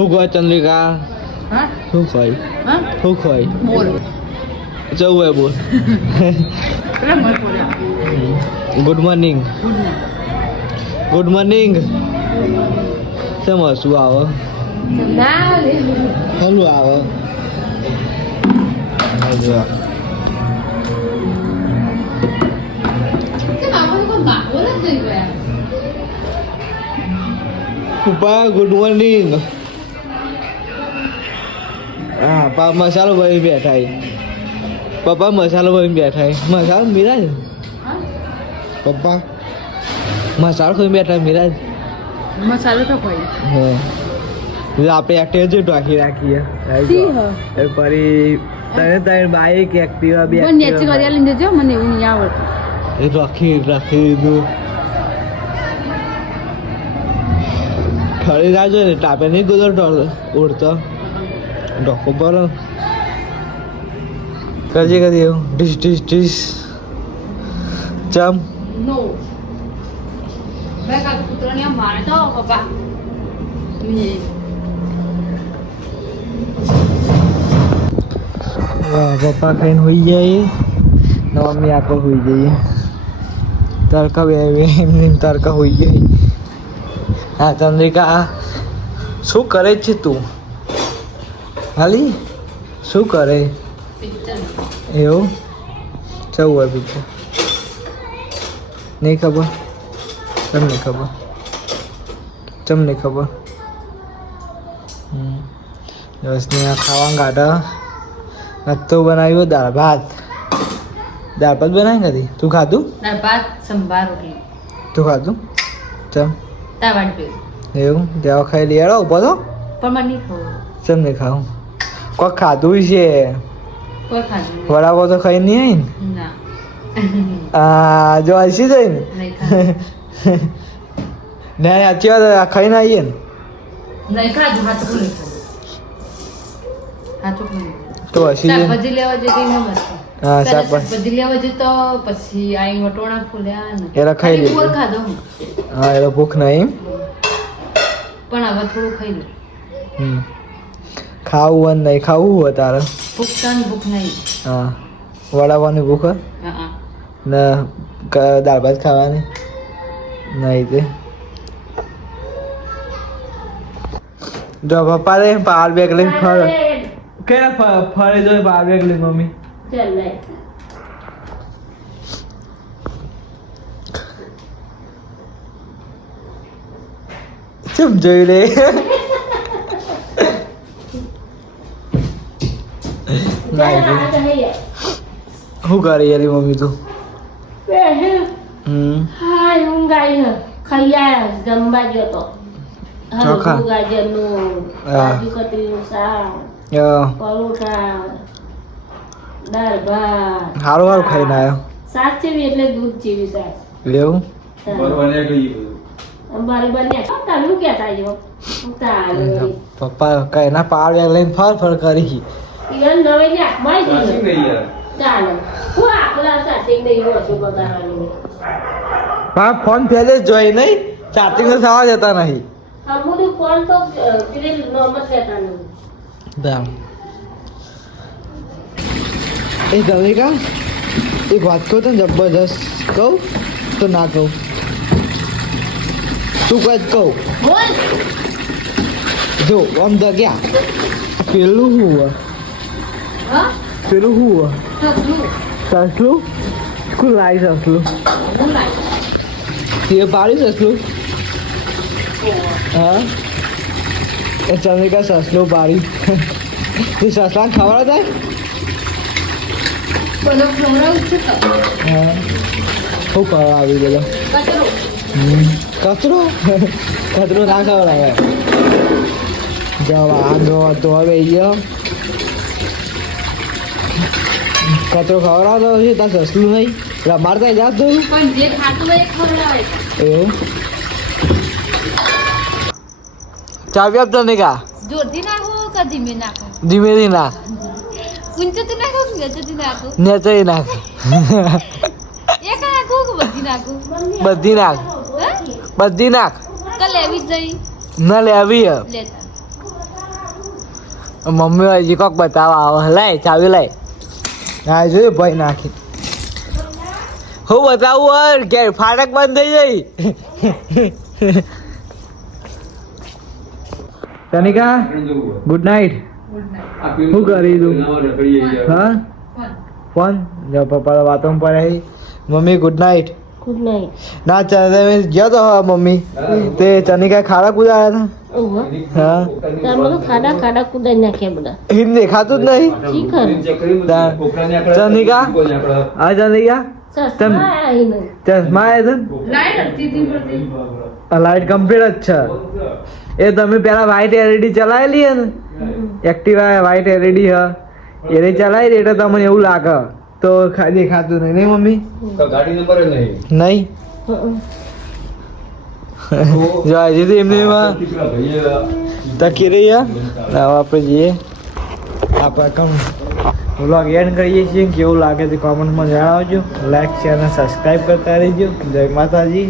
શું કહે ચંદ્રિકા? હા શું ખાય? હા શું ખાય? બોલ જવું હોય બોલ. કેટલા મર પડ્યા ગુડ મોર્નિંગ. Good morning. શેમ હસવું આવે? હલું આવે. પપ્પા ગુડ મોર્નિંગ. હા પપ્પા મસાલો ભરી બેઠા. પપ્પા મસાલો ભરી બેઠા. મસાલો મિરાજ. પપ્પા મસાલો ખાઈ બેઠા મિરાજ. મસાલો તો કોઈ હા આપણે એક્ટિવા જો ઢોકી રાખીએ ફરી તને બાઈક એક્ટિવા બે પણ નેચે કર્યા લઈને જજો મને એવું નહીં આવડતું એ રાખી દીધું ઠરી રાજો ને ટાપે નહીં ગુજર ઉડતો ડોકો પર કરજે કદી એવું ડીશ ડીશ ડીશ ચમ નો મેં કાલ પુત્રને મારે તો પપ્પા પપ્પા ખાઈને હોઈ જાય ને મમ્મી આખો હોઈ જઈએ તડકા બે એમને તડકા હોઈ જાય. હા ચંદ્રિકા શું કરે છે તું? હાલી શું કરે એવું? જવું હોય પિક્ચર નહીં ખબર તમને ખબર તમને ખબર બસ ને ખાવા ગાઢા તો બનાવ્યો દાળ ભાત બનાવી નથી તું ખાધું? દાળ ભાત સંભાર રોટલી તું ખાધું? ચમ તાવાડ પે એવું ત્યાં ખાઈ લઈ આવો ઉભો તો પણ મને નહીં ખાવું ચમ નહીં ખાવું કોઈ ખાધું છે કોઈ ખાધું વડાપાવ તો ખાઈ નહીં આવી ના આ જો હસી જાય ને નહીં ખાધું ને સાચી વાત ખાઈને આવીએ ને નહીં ખાધું હાચું નહીં ખાધું તો હસી જાય શાકભાજી લેવા જતી ન મસ્ત હા શાકભાજી શાકભાજી લેવા જતો પછી આઈ વટોણા ફૂલ્યા ને એરા ખાઈ ખાલી લીધું. બોર ખાધો હું હા એ ભૂખ નહીં પણ હવે થોડું ખાઈ લે ખાવું અને નહીં ખાવું હોય તારે ભૂખ તાની ભૂખ નહીં હા વડાવાની ભૂખ હોય? હા ને દાળ ભાત ખાવાની નહીં તે જો પપ્પા રે પાવર બેગ લઈને ફરે કેના ફરે જો પાવર બેગ લઈને મમ્મી ચાલ લે ચમ જોઈ લે શું કરે યારી મમ્મી તું? હા ઊંઘ આવી ખાઈ આવ્યા જમવા ગયો તો ચોખા? ગાજરનું કાજુ કતરીનું શાક પરોઠા દાળ ભાત સારું સારું ખાઈને આવ્યો શાક જેવી એટલે દૂધ જેવી શાક લેવું અમારે બને તમે ક્યાં થાય પપ્પા કઈ ના પાવર બેગ લઈને ફર ફર કરી ઈવન નવે ને આખમાં ચાલો હું આખલા સાથે નહીં હોશું બગાડવાનું હા ફોન ફેલે જ જોઈ નહીં ચાર્જિંગ તો થવા જતા નહીં અમુક ફોન તો પેલી નોર્મલ લેતા નહીં દામ એ ગલિકા એક વાત કહું તને જબરજસ્ત કહું તો ના કહું તું કઈ કહું બોલ જો આમ દગ્યા પેલું શું હોય હા પેલું શું હોય સસલું સસલું શું લાવી સસલું હું લાવી તે પાડ્યું સસલું હા એ ચંદ્રિકા સસલું પાડી તે સસલાને ખબર થાય બોલો ખવડાવું છે તો હા શું કરવા આવી ગયેલો કચરો કચરો ના ખવડાવે જવા તો હવે ગયો કચરો ખવડાવતો છે તાર સસલું નહીં રમાડતા જાત તું પણ જે ખાતું હોય એ ખવડાવે એવું ચાવી આપતો નહીં કા જોરથી નાખો કે ધીમે નાખો ધીમેથી નાખ ઊંચેથી નાખો કે નીચેથી નાખો નેચરી નાખ એક નાખો કે બધી નાખો બધી નાખ હે બધી નાખ કે લેવી જ જઈ ન લેવી લેતા મમ્મી હજી કોક બતાવવા આવે લાય ચાવી લાય હા જોયું ભાઈ નાખી હું બતાવું યાર કે ફાટક બંધ થઈ જાય તનિકા ગુડ નાઇટ શું કરી તું હા ફોન જો પપ્પા વાતો પડે mummy good night good night ના તમે ગયો તો મમ્મી તે ચનિકા ખાડા કુદાયા હતા હા તમે ખાડા ખાડા કુદાઈ નાખ્યા બધા હિમ દેખાતું જ નહીં શીખર ચનિકા હા ચનિકા સસમા આઈ નહીં ચશ્મા આવ્યા હતા લાઈટ કમ્પ્લીટ જ છે એ તમે પેલા વ્હાઈટ એલઈડી ચલાવેલી હે ને એક્ટિવા વ્હાઈટ એલઈડી હ એને ચલાવી એટલે તમને એવું લાગે તો દેખાતું નહીં નહીં મમ્મી ગાડી નંબર નહીં નહીં જો આજે તો એમને એમાં તકી રહી હવે આપણે જઈએ આપણે કમ વ્લોગ એન્ડ કરીએ છીએ કેવું લાગે તે કોમેન્ટમાં જણાવજો લાઈક શેર અને સબસ્ક્રાઈબ કરતા રહેજો જય માતાજી